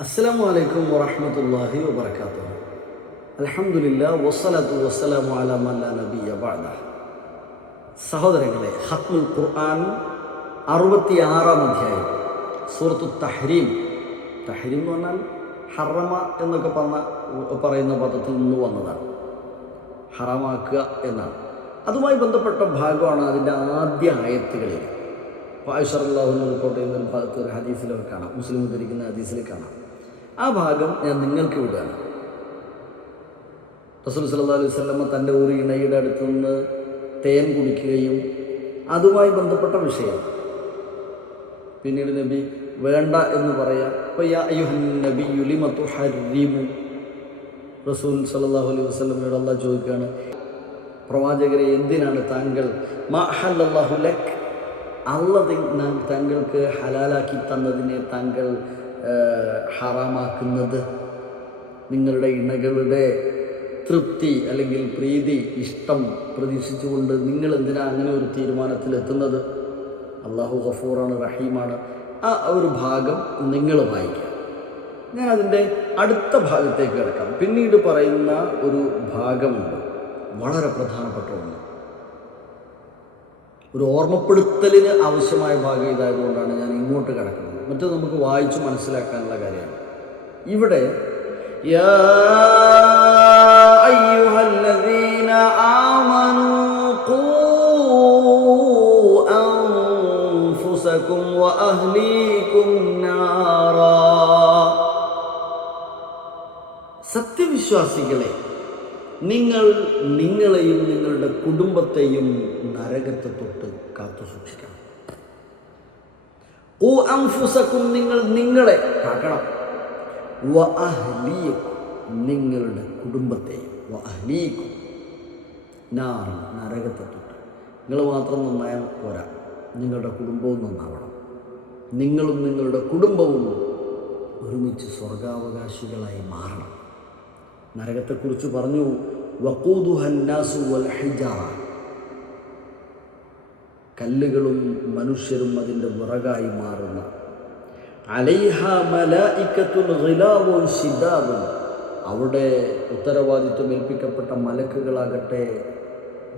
അസ്സലാമു അലൈക്കും വറഹ്മത്തുള്ളാഹി വബറകാതുഹു. അൽഹംദുലില്ലാ വസ്സലാത്തു വസ്സലാമു അലാ മൻ ലാ നബിയ ബഅദ. സഹോദരങ്ങളെ ഹത്മുൽ ഖുർആൻ അറുപത്തി ആറാം അധ്യായം സൂറത്തു തഹ്രീം. തഹ്രീം എന്ന് പറഞ്ഞാൽ ഹറമ എന്നൊക്കെ പറഞ്ഞ പറയുന്ന പദത്തിൽ നിന്ന് വന്നതാണ്. ഹറമാക്കുക എന്നാണ്. അതുമായി ബന്ധപ്പെട്ട ഭാഗമാണ് അതിന്റെ ആദ്യ ആയത്തുകളിൽ. പായ്ഷറല്ലാഹുവിന് റിപ്പോർട്ട് ചെയ്യുന്ന ഒരു ഭാഗത്ത് ഒരു ഹദീസിലൊക്കെ കാണാം. മുസ്ലിം ഉദ്ധരിക്കുന്ന ഹദീസിൽ കാണാം. ആ ഭാഗം ഞാൻ നിങ്ങൾക്ക് വിടുകയാണ്. റസൂൽ സല്ലാ അലൈഹി സ്വലമ്മ തന്റെ ഒരു ഇണയുടെ അടുത്തു നിന്ന് തേൻ കുടിക്കുകയും അതുമായി ബന്ധപ്പെട്ട വിഷയം. പിന്നീട് നബി വേണ്ട എന്ന് പറയാം റസൂൽ സല്ലാഹു അലൈഹി വസ്ലമയോട് അള്ളാഹ് ചോദിക്കുകയാണ് പ്രവാചകരെ എന്തിനാണ് താങ്കൾ ലക്? അള്ള താങ്കൾക്ക് ഹലാലാക്കി തന്നതിനെ താങ്കൾ ഹറാമാക്കുന്നത്. നിങ്ങളുടെ ഇണകളുടെ തൃപ്തി അല്ലെങ്കിൽ പ്രീതി ഇഷ്ടം പ്രതീക്ഷിച്ചുകൊണ്ട് നിങ്ങൾ എന്തിനാ അങ്ങനെ ഒരു തീരുമാനത്തിലെത്തുന്നത്? അള്ളാഹു ഗഫൂറാണ് റഹീമാണ്. ആ ഒരു ഭാഗം നിങ്ങൾ വായിക്കാം ഞാൻ അതിന്റെ അടുത്ത ഭാഗത്തേക്ക് കിടക്കാം. പിന്നീട് പറയുന്ന ഒരു ഭാഗമുണ്ട്. വളരെ പ്രധാനപ്പെട്ട ഒന്ന്. ഒരു ഓർമ്മപ്പെടുത്തലിന് ആവശ്യമായ ഭാഗം ഇതായതുകൊണ്ടാണ് ഞാൻ ഇങ്ങോട്ട് കിടക്കുന്നത്. മറ്റത് നമുക്ക് വായിച്ച് മനസ്സിലാക്കാനുള്ള കാര്യമാണ്. ഇവിടെ സത്യവിശ്വാസികളെ നിങ്ങൾ നിങ്ങളെയും നിങ്ങളുടെ കുടുംബത്തെയും നരകത്തെ തൊട്ട് കാത്തു സൂക്ഷിക്കണം ഓ നിങ്ങൾ നിങ്ങളെ കാക്കണം. വ നിങ്ങളുടെ കുടുംബത്തെ വ അഹ്ലീക്കും നിങ്ങൾ മാത്രം നന്നായാൽ പോരാ. നിങ്ങളുടെ കുടുംബവും നന്നാവണം. നിങ്ങളും നിങ്ങളുടെ കുടുംബവും ഒരുമിച്ച് സ്വർഗാവകാശികളായി മാറണം. നരകത്തെക്കുറിച്ച് പറഞ്ഞു വക്കൂദുഹന്നാസു വൽ ഹിജാറ. കല്ലുകളും മനുഷ്യരും അതിന്റെ വിറകായി മാറുന്ന. അവിടെ ഉത്തരവാദിത്വം ഏൽപ്പിക്കപ്പെട്ട മലക്കുകളാകട്ടെ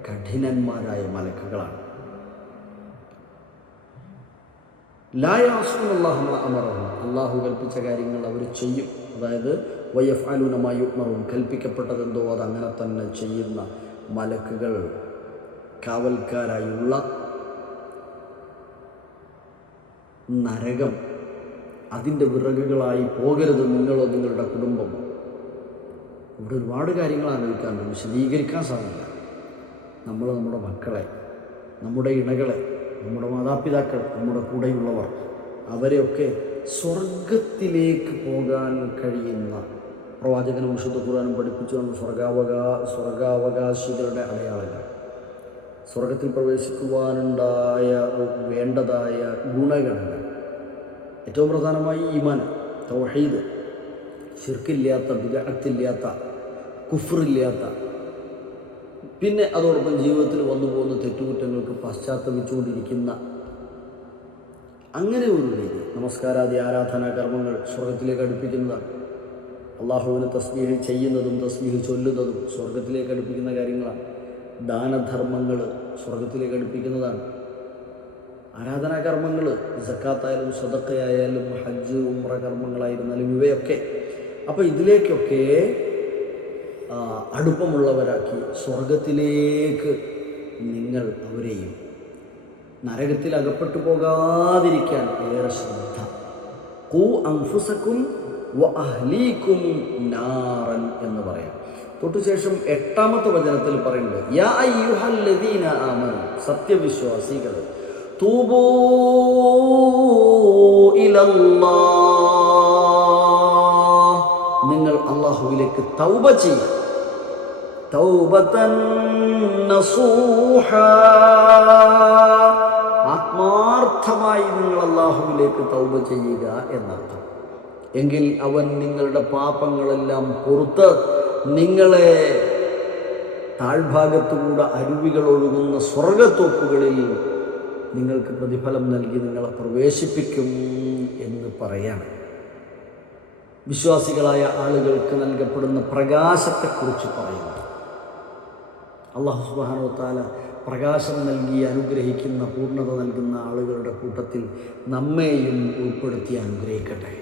കഠിനന്മാരായ മലക്കുകളാണ്. ലായാസും അള്ളാഹു അമറഹു. അള്ളാഹു കൽപ്പിച്ച കാര്യങ്ങൾ അവർ ചെയ്യും. അതായത് വൈഎഫ് അലുനമായുമറും കൽപ്പിക്കപ്പെട്ടതെന്തോ അത് അങ്ങനെ തന്നെ ചെയ്യുന്ന മലക്കുകൾ കാവൽക്കാരായുള്ള നരകം അതിന്റെ വിറകുകളായി പോകരുത് നിങ്ങളോ നിങ്ങളുടെ കുടുംബം. ഇവിടെ ഒരുപാട് കാര്യങ്ങൾ ആലോചിക്കാറുണ്ട് വിശദീകരിക്കാൻ സാധിക്കില്ല നമ്മൾ നമ്മുടെ മക്കളെ നമ്മുടെ ഇണകളെ നമ്മുടെ മാതാപിതാക്കൾ നമ്മുടെ കൂടെയുള്ളവർ അവരെയൊക്കെ സ്വർഗത്തിലേക്ക് പോകാൻ കഴിയുന്ന പ്രവാചകനും വിശുദ്ധ ഖുർആാനും പഠിപ്പിച്ചു സ്വർഗാവകാ സ്വർഗാവകാശികളുടെ അടയാളങ്ങൾ. സ്വർഗത്തിൽ പ്രവേശിക്കുവാനുണ്ടായ വേണ്ടതായ ഗുണഗണങ്ങൾ. ഏറ്റവും പ്രധാനമായി ഈമാൻ തൗഹീദ് ഷിർക്കില്ലാത്ത വിദഗ്ധത്തില്ലാത്ത കുഫറില്ലാത്ത പിന്നെ അതോടൊപ്പം ജീവിതത്തിൽ വന്നു പോകുന്ന തെറ്റുകുറ്റങ്ങൾക്ക് പശ്ചാത്തപിച്ചുകൊണ്ടിരിക്കുന്ന അങ്ങനെ ഒരു രീതി. നമസ്കാരാദി ആരാധനാ കർമ്മങ്ങൾ സ്വർഗത്തിലേക്ക് അടുപ്പിക്കുന്നതാണ് അള്ളാഹുവിനെ തസ്മീഹ് ചെയ്യുന്നതും തസ്മീഹ് ചൊല്ലുന്നതും സ്വർഗത്തിലേക്ക് അടുപ്പിക്കുന്ന കാര്യങ്ങളാണ്. ദാനധർമ്മങ്ങൾ സ്വർഗത്തിലേക്ക് അടുപ്പിക്കുന്നതാണ്. ആരാധനാ കർമ്മങ്ങൾ സക്കാത്തായാലും സ്വതക്കയായാലും ഹജ്ജ് ഉമ്ര കർമ്മങ്ങളായിരുന്നാലും ഇവയൊക്കെ. അപ്പോൾ ഇതിലേക്കൊക്കെ അടുപ്പമുള്ളവരാക്കി സ്വർഗത്തിലേക്ക് നിങ്ങൾ അവരെയും നരകത്തിൽ അകപ്പെട്ടു പോകാതിരിക്കാൻ ഏറെ ശ്രദ്ധ. കൂ അംഫുസക്കും വ നാറൻ എന്ന് പറയാം. തൊട്ടുശേഷം എട്ടാമത്തെ വചനത്തിൽ പറയുന്നത് യാ അയ്യുഹല്ലദീന ആമൻ സത്യവിശ്വാസികൾ തൂബൂ നിങ്ങൾ അള്ളാഹുവിലേക്ക് തൗബ ചെയ്യുക തൗബത്തൻ നസൂഹ ആത്മാർത്ഥമായി നിങ്ങൾ അള്ളാഹുവിലേക്ക് തൗബ ചെയ്യുക എന്നർത്ഥം. എങ്കിൽ അവൻ നിങ്ങളുടെ പാപങ്ങളെല്ലാം പുറത്ത് നിങ്ങളെ താഴ്ഭാഗത്തുകൂടെ അരുവികൾ ഒഴുകുന്ന സ്വർഗത്തോപ്പുകളിൽ നിങ്ങൾക്ക് പ്രതിഫലം നൽകി നിങ്ങളെ പ്രവേശിപ്പിക്കും എന്ന് പറയാണ്. വിശ്വാസികളായ ആളുകൾക്ക് നൽകപ്പെടുന്ന പ്രകാശത്തെക്കുറിച്ച് പറയുന്നു. അള്ളാഹു സുബാനോ താല പ്രകാശം നൽകി അനുഗ്രഹിക്കുന്ന പൂർണത നൽകുന്ന ആളുകളുടെ കൂട്ടത്തിൽ നമ്മെയും ഉൾപ്പെടുത്തി അനുഗ്രഹിക്കട്ടെ.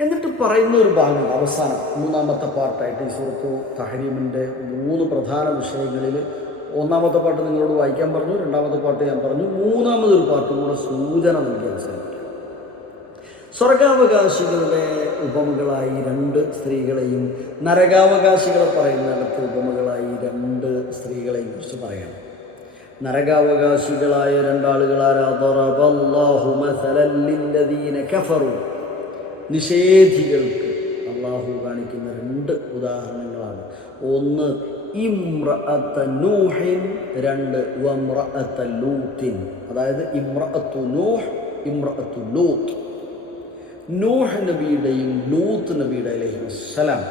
എന്നിട്ട് പറയുന്ന ഒരു ഭാഗം അവസാനം മൂന്നാമത്തെ പാർട്ടായിട്ട് ഈ സുഹൃത്തു തഹരീമിന്റെ മൂന്ന് പ്രധാന വിഷയങ്ങളിൽ ഒന്നാമത്തെ പാട്ട് നിങ്ങളോട് വായിക്കാൻ പറഞ്ഞു രണ്ടാമത്തെ പാട്ട് ഞാൻ പറഞ്ഞു മൂന്നാമതൊരു പാട്ടും കൂടെ സൂചന നൽകി അവസാനിക്കും സ്വർഗാവകാശികളുടെ ഉപമകളായി രണ്ട് സ്ത്രീകളെയും നരകാവകാശികളെ പറയുന്നിടത്ത് ഉപമകളായി രണ്ട് സ്ത്രീകളെയും കുറിച്ച് പറയണം നരകാവകാശികളായ രണ്ടാളുകളാരാ നിഷേധികൾക്ക് അള്ളാഹു കാണിക്കുന്ന രണ്ട് ഉദാഹരണങ്ങളാണ്. ഒന്ന് ഇമ്രഅത്ത നൂഹിൻ രണ്ട് വമ്രഅത്ത ലൂത്തിൻ. അതായത് ഇമ്രഅത്തു നൂഹ് ഇമ്രഅത്തു ലൂത്ത്. നൂഹ് നബിയുടെയും ലൂത്ത് നബിയുടെ അലഹി വസ്സലാം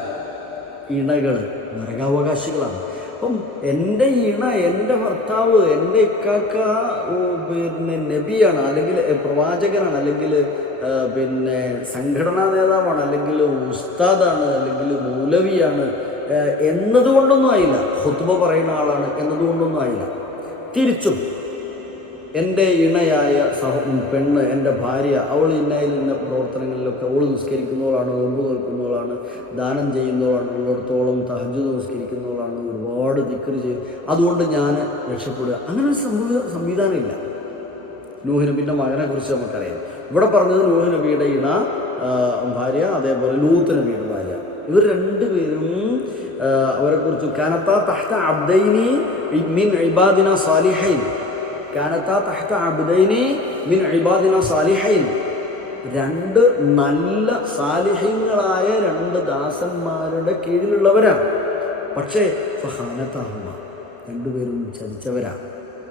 ഇണകൾ നരകാവകാശികളാണ്. അപ്പം എന്റെ ഇണ എന്റെ ഭർത്താവ് എന്റെ ഇക്കാക്ക പിന്നെ നബിയാണ് അല്ലെങ്കിൽ പ്രവാചകനാണ് അല്ലെങ്കിൽ പിന്നെ സംഘടനാ നേതാവാണ് അല്ലെങ്കിൽ ഉസ്താദാണ് അല്ലെങ്കിൽ മൗലവിയാണ് എന്നതുകൊണ്ടൊന്നും ആയില്ല. ഹുത്തുബ പറയുന്ന ആളാണ് എന്നതുകൊണ്ടൊന്നും ആയില്ല. തിരിച്ചും എന്റെ ഇണയായ സഹ പെണ്ണ് എന്റെ ഭാര്യ അവൾ ഇന്നയിൽ ഇന്ന പ്രവർത്തനങ്ങളിലൊക്കെ അവൾ നിസ്കരിക്കുന്നവളാണ് നോമ്പ് നിൽക്കുന്നവളാണ് ദാനം ചെയ്യുന്നവളാണ് ഉള്ളിടത്തോളം തഹജ് നിസ്കരിക്കുന്നവളാണ് ഒരുപാട് ദിക്കറ് ചെയ്യും അതുകൊണ്ട് ഞാൻ രക്ഷപ്പെടുക. അങ്ങനെ ഒരു സംവിധാ സംവിധാനമില്ല. നൂഹ് നബിന്റെ മകനെ കുറിച്ച് നമുക്കറിയാം. ഇവിടെ പറഞ്ഞത് നൂഹ് നബിയുടെ ഇണ ഭാര്യ അതേപോലെ ലൂത്ത് നബിയുടെ ഭാര്യ. ഇവർ രണ്ടുപേരും പേരും അവരെക്കുറിച്ച് കനത്ത തഹ്ത അബ്ദൈനി മിൻ ഇബാദിന സാലിഹൈൻ. കാനത്ത തഹ്ത അബുദൈനി മിൻ ഇബാദിന സാലിഹൈൻ രണ്ട് നല്ല സാലിഹ്യങ്ങളായ രണ്ട് ദാസന്മാരുടെ കീഴിലുള്ളവരാണ്. പക്ഷേ ഫഹാനത്താഹുമ രണ്ടുപേരും ചതിച്ചവരാണ്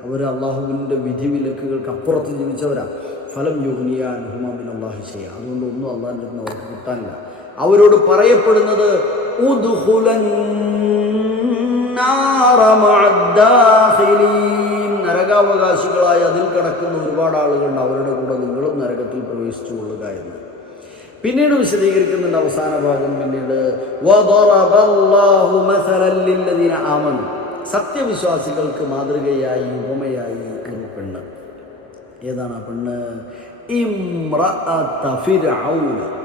അവർ അള്ളാഹുവിന്റെ വിധി വിലക്കുകൾക്ക് അപ്പുറത്ത് ജീവിച്ചവരാണ് ഫലം യുഹ്നിയാൻ ഹുമാമിൻ അള്ളാഹു ചെയ്യുക അതുകൊണ്ട് ഒന്നും അള്ളാഹിന്റെ അടുത്ത് അവർക്ക് കിട്ടാനില്ല. അവരോട് പറയപ്പെടുന്നത് ഉദുഹുലൻ നാറ. നരകാവകാശികളായി അതിൽ കിടക്കുന്ന ഒരുപാട് ആളുകളുണ്ട്. അവരുടെ കൂടെ നിങ്ങളും നരകത്തിൽ പ്രവേശിച്ചു കൊള്ളുക എന്ന്. പിന്നീട് വിശദീകരിക്കുന്നുണ്ട് അവസാന ഭാഗം പിന്നീട്. സത്യവിശ്വാസികൾക്ക് മാതൃകയായി ഉപമയായി ഒരു പെണ്ണ്. ഏതാണ് ആ പെണ്ണ്?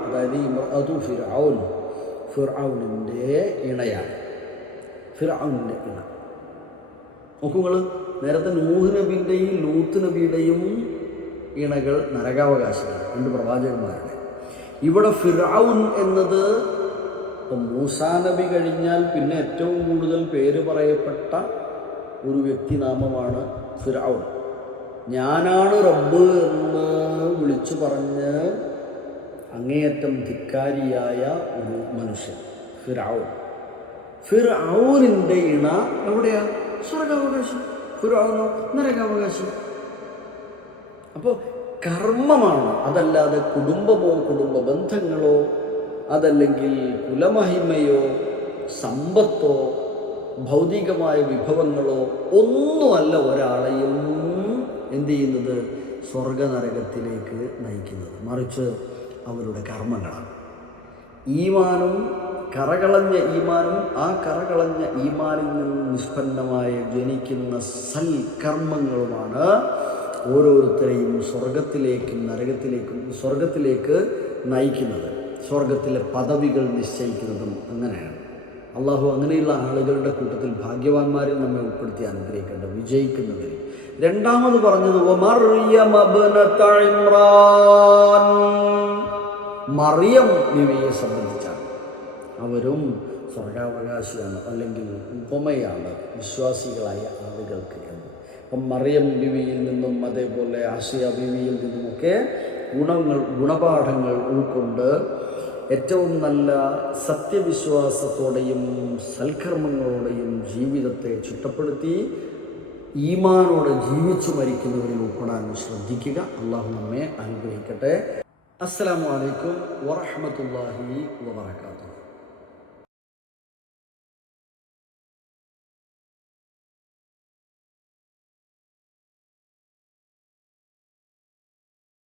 അതായത് ഇമ്രഅതു ഫിർഔൻ. ഫിർഔനിന്റെ ഇണയാണ്. ഫിർഔനിന്റെ ഇണ. നോക്കുങ്ങൾ നേരത്തെ നൂഹ് നബിയുടെയും ലൂത്ത് നബിയുടെയും ഇണകൾ നരകാവകാശികളാണ് രണ്ട് പ്രവാചകന്മാരുടെ. ഇവിടെ ഫിർഔൻ എന്നത് ഇപ്പം മൂസാ നബി കഴിഞ്ഞാൽ പിന്നെ ഏറ്റവും കൂടുതൽ പേര് പറയപ്പെട്ട ഒരു വ്യക്തിനാമമാണ് ഫിർഔൻ ഞാനാണ് റബ്ബ് എന്ന് വിളിച്ചു പറഞ്ഞ് അങ്ങേയറ്റം ധിക്കാരിയായ ഒരു മനുഷ്യൻ ഫിറൌൻ ഫിർ ഔനിന്റെ ഇണ എവിടെയാണ് സ്വർഗാവകാശം. ഫിർഔനോ നരകാവകാശം. അപ്പോൾ കർമ്മമാണ്. അതല്ലാതെ കുടുംബമോ കുടുംബ ബന്ധങ്ങളോ അതല്ലെങ്കിൽ കുലമഹിമയോ സമ്പത്തോ ഭൗതികമായ വിഭവങ്ങളോ ഒന്നുമല്ല ഒരാളെയും എന്ത് ചെയ്യുന്നത്? സ്വർഗനരകത്തിലേക്ക് നയിക്കുന്നത്. മറിച്ച് അവരുടെ കർമ്മങ്ങളാണ്. ഈമാനും കറകളഞ്ഞ ഈമാനും ആ കറകളഞ്ഞ ഈമാനിൽ നിന്നും നിഷ്പന്നമായി ജനിക്കുന്ന സൽകർമ്മങ്ങളുമാണ് ഓരോരുത്തരെയും സ്വർഗത്തിലേക്കും നരകത്തിലേക്കും സ്വർഗത്തിലേക്ക് നയിക്കുന്നത് സ്വർഗത്തിലെ പദവികൾ നിശ്ചയിക്കുന്നതും അങ്ങനെയാണ്. അള്ളാഹു അങ്ങനെയുള്ള ആളുകളുടെ കൂട്ടത്തിൽ ഭാഗ്യവാന്മാരിൽ നമ്മെ ഉൾപ്പെടുത്തി അനുഗ്രഹിക്കേണ്ട വിജയിക്കുന്നതിൽ രണ്ടാമത് പറഞ്ഞത്. മറിയം ബിവിയെ സംബന്ധിച്ചാണ് അവരും സ്വർഗാവകാശിയാണ് അല്ലെങ്കിൽ ഉപമയാണ് വിശ്വാസികളായ ആളുകൾക്ക് എന്ന്. അപ്പം മറിയം ബിവിയിൽ നിന്നും അതേപോലെ ആസിയ ബിവിയിൽ നിന്നുമൊക്കെ ഗുണങ്ങൾ ഗുണപാഠങ്ങൾ ഉൾക്കൊണ്ട് ഏറ്റവും നല്ല സത്യവിശ്വാസത്തോടെയും സൽക്കർമ്മങ്ങളോടെയും ജീവിതത്തെ ചുട്ടപ്പെടുത്തി ഈമാനോടെ ജീവിച്ചു മരിക്കുന്നവരിൽ ഉൾപ്പെടാൻ ശ്രദ്ധിക്കുക. അള്ളാഹു നമ്മെ അനുഗ്രഹിക്കട്ടെ. അസ്സാം വലൈക്കും വറഹ്മത്തുള്ളാഹി വബറകാതുഹു.